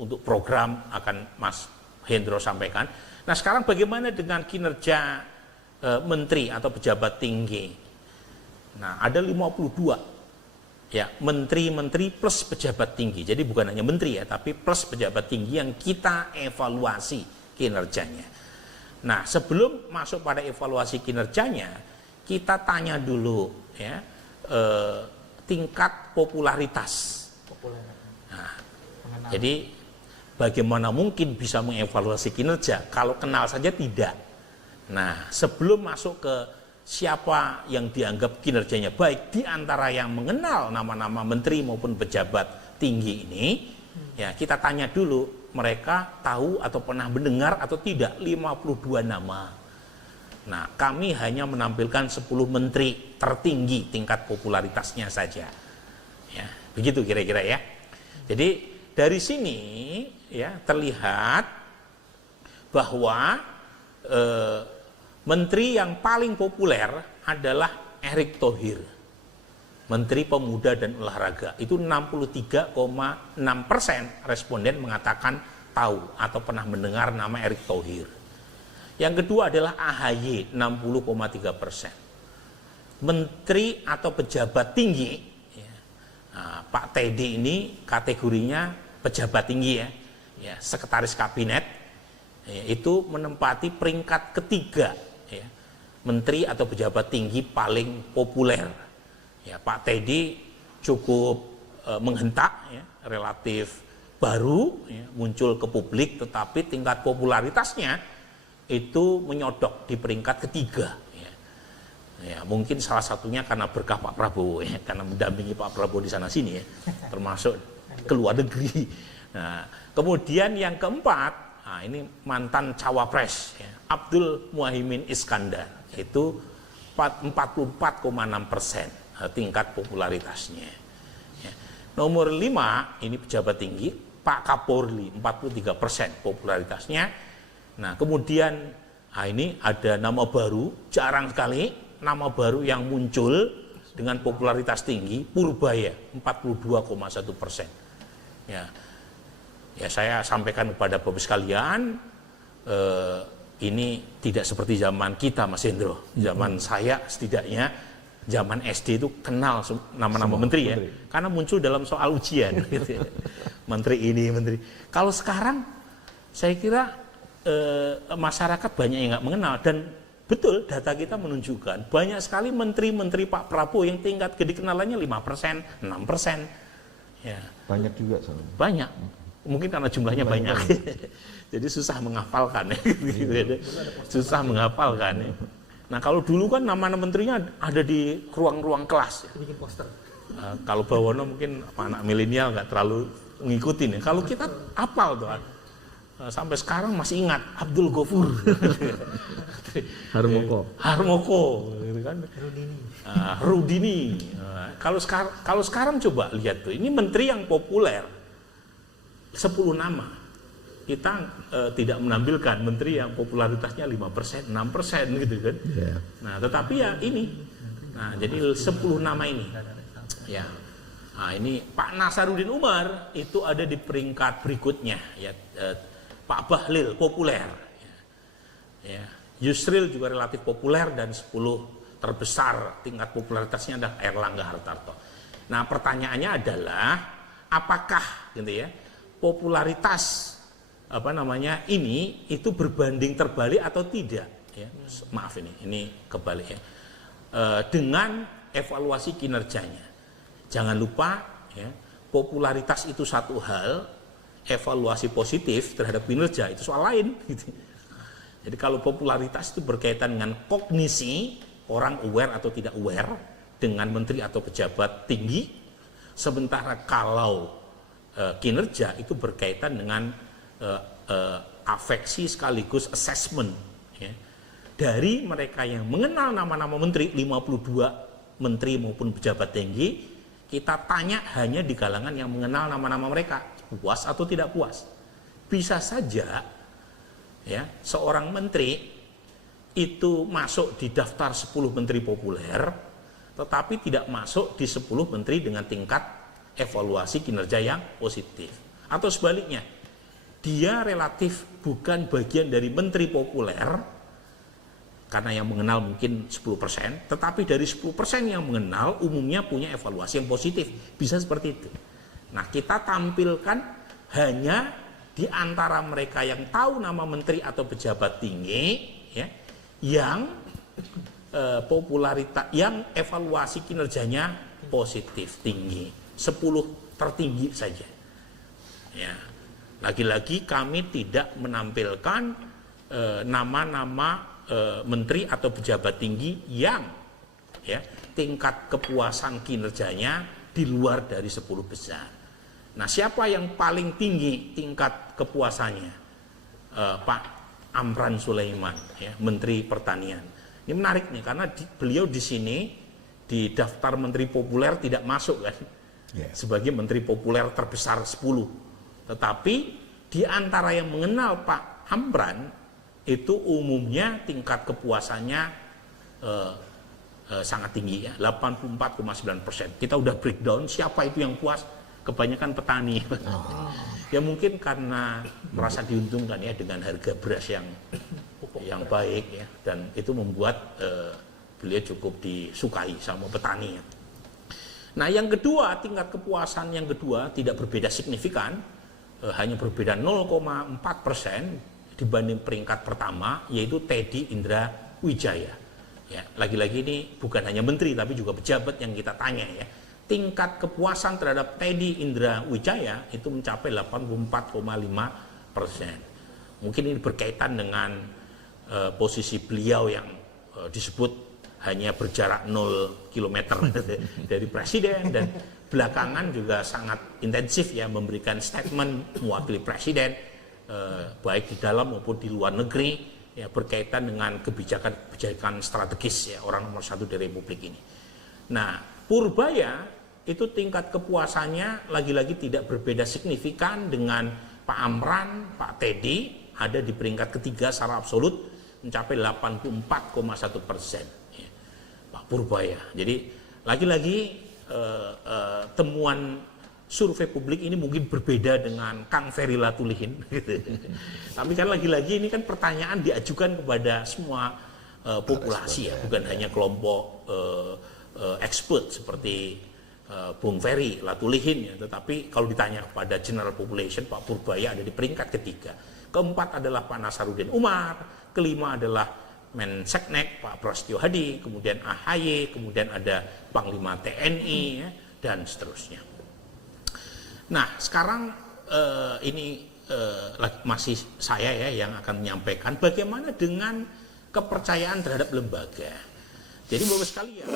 untuk program akan Mas Hendro sampaikan. Nah sekarang bagaimana dengan kinerja menteri atau pejabat tinggi? Nah ada 52 ya menteri-menteri plus pejabat tinggi. Jadi bukan hanya menteri ya, tapi plus pejabat tinggi yang kita evaluasi kinerjanya. Nah sebelum masuk pada evaluasi kinerjanya, kita tanya dulu ya tingkat popularitas. Nah, jadi bagaimana mungkin bisa mengevaluasi kinerja kalau kenal saja tidak. Nah, sebelum masuk ke siapa yang dianggap kinerjanya baik di antara yang mengenal nama-nama menteri maupun pejabat tinggi ini, ya kita tanya dulu mereka tahu atau pernah mendengar atau tidak 52 nama. Nah, kami hanya menampilkan 10 menteri tertinggi tingkat popularitasnya saja. Ya, begitu kira-kira ya. Jadi dari sini ya terlihat bahwa menteri yang paling populer adalah Erick Thohir, Menteri Pemuda dan Olahraga. Itu 63,6% responden mengatakan tahu atau pernah mendengar nama Erick Thohir. Yang kedua adalah AHY, 60,3%. Menteri atau pejabat tinggi. Nah, Pak Teddy ini kategorinya pejabat tinggi ya, sekretaris kabinet ya, itu menempati peringkat ketiga ya, menteri atau pejabat tinggi paling populer ya. Pak Teddy cukup menghentak ya, relatif baru ya, muncul ke publik, tetapi tingkat popularitasnya itu menyodok di peringkat ketiga. Ya, mungkin salah satunya karena berkah Pak Prabowo ya, karena mendampingi Pak Prabowo di sana sini ya, termasuk ke luar negeri. Nah, kemudian yang keempat, nah ini mantan cawapres ya, Abdul Muhaimin Iskandar, itu 44,6% tingkat popularitasnya. Ya. Nomor 5 ini pejabat tinggi Pak Kapolri, 43% popularitasnya. Nah, kemudian ini ada nama baru, jarang sekali nama baru yang muncul dengan popularitas tinggi, Purbaya, 42,1%. Ya, saya sampaikan kepada Bapak sekalian, ini tidak seperti zaman kita, Mas Hendro. Zaman saya setidaknya, zaman SD itu kenal nama-nama menteri ya, karena muncul dalam soal ujian. Gitu ya. Menteri ini, menteri. Kalau sekarang, saya kira masyarakat banyak yang nggak mengenal, dan betul, data kita menunjukkan banyak sekali menteri-menteri Pak Prabowo yang tingkat kedikenalannya 5%, 6%. Ya. Banyak juga soalnya. Banyak. Mungkin karena jumlahnya banyak. Jadi susah menghafalkan. Susah menghafalkan. Nah, kalau dulu kan nama-nama menterinya ada di ruang-ruang kelas. Bikin poster. Kalau Bawono mungkin anak milenial nggak terlalu ngikutin ya. Kalau kita hafal tuh. Sampai sekarang masih ingat Abdul Ghafur. Harmoko gitu kan. Rudini. Kalau sekarang coba lihat tuh, ini menteri yang populer 10 nama. Kita tidak menampilkan menteri yang popularitasnya 5%, 6% gitu kan. Yeah. Nah, tetapi ya ini. Nah, jadi 10 nama ini. Ya. Nah, ini Pak Nasaruddin Umar itu ada di peringkat berikutnya ya. Pak Bahlil populer. Ya. Yusril juga relatif populer, dan 10 terbesar tingkat popularitasnya adalah Erlangga Hartarto. Nah, pertanyaannya adalah apakah gitu ya, popularitas ini itu berbanding terbalik atau tidak ya? Maaf ini kebalik ya. Dengan evaluasi kinerjanya. Jangan lupa ya, popularitas itu satu hal, evaluasi positif terhadap kinerja itu soal lain gitu. Jadi kalau popularitas itu berkaitan dengan kognisi, orang aware atau tidak aware dengan menteri atau pejabat tinggi, sementara kalau kinerja itu berkaitan dengan afeksi sekaligus assessment ya. Dari mereka yang mengenal nama-nama menteri, 52 menteri maupun pejabat tinggi, kita tanya hanya di kalangan yang mengenal nama-nama mereka, puas atau tidak puas. Bisa saja ya, seorang menteri itu masuk di daftar 10 menteri populer, tetapi tidak masuk di 10 menteri dengan tingkat evaluasi kinerja yang positif. Atau sebaliknya, dia relatif bukan bagian dari menteri populer, karena yang mengenal mungkin 10%, tetapi dari 10% yang mengenal umumnya punya evaluasi yang positif. Bisa seperti itu. Nah, kita tampilkan hanya di antara mereka yang tahu nama menteri atau pejabat tinggi, ya, yang popularitas, yang evaluasi kinerjanya positif tinggi, 10 tertinggi saja. Ya, lagi-lagi kami tidak menampilkan nama-nama menteri atau pejabat tinggi yang ya tingkat kepuasan kinerjanya di luar dari 10 besar. Nah, siapa yang paling tinggi tingkat kepuasannya? Pak Amran Sulaiman, ya, Menteri Pertanian. Ini menarik nih, karena beliau di sini di daftar menteri populer tidak masuk kan, sebagai menteri populer terbesar 10. Tetapi di antara yang mengenal Pak Amran itu umumnya tingkat kepuasannya sangat tinggi, ya, 84,9%. Kita udah breakdown siapa itu yang puas, kebanyakan petani. Ya mungkin karena merasa diuntungkan ya dengan harga beras yang baik, ya, dan itu membuat beliau cukup disukai sama petani, ya. Nah, yang kedua, tingkat kepuasan yang kedua tidak berbeda signifikan, hanya berbeda 0,4% dibanding peringkat pertama, yaitu Teddy Indra Wijaya. Ya, lagi-lagi ini bukan hanya menteri tapi juga pejabat yang kita tanya, ya. Tingkat kepuasan terhadap Teddy Indra Wijaya itu mencapai 84,5%. Mungkin ini berkaitan dengan posisi beliau yang disebut hanya berjarak 0 km dari presiden, dan belakangan juga sangat intensif ya memberikan statement mewakili presiden, baik di dalam maupun di luar negeri, ya, berkaitan dengan kebijakan strategis, ya, orang nomor 1 di Republik ini. Nah, Purbaya itu tingkat kepuasannya lagi-lagi tidak berbeda signifikan dengan Pak Amran, Pak Teddy, ada di peringkat ketiga secara absolut mencapai 84,1%, ya, Pak Purbaya. Jadi lagi-lagi temuan survei publik ini mungkin berbeda dengan Kang Ferry Latulihin, gitu. Tapi kan lagi-lagi ini kan pertanyaan diajukan kepada semua populasi, ya, bukan hanya kelompok expert seperti Bung Ferry Latulihin, ya, tetapi kalau ditanya kepada general population, Pak Purbaya ada di peringkat ketiga. Keempat adalah Pak Nasaruddin Umar, kelima adalah Menseknek Pak Prasetyo Hadi, kemudian AHY, kemudian ada Panglima TNI, ya, dan seterusnya. Nah, sekarang ini masih saya ya yang akan menyampaikan bagaimana dengan kepercayaan terhadap lembaga. Jadi Bapak sekalian,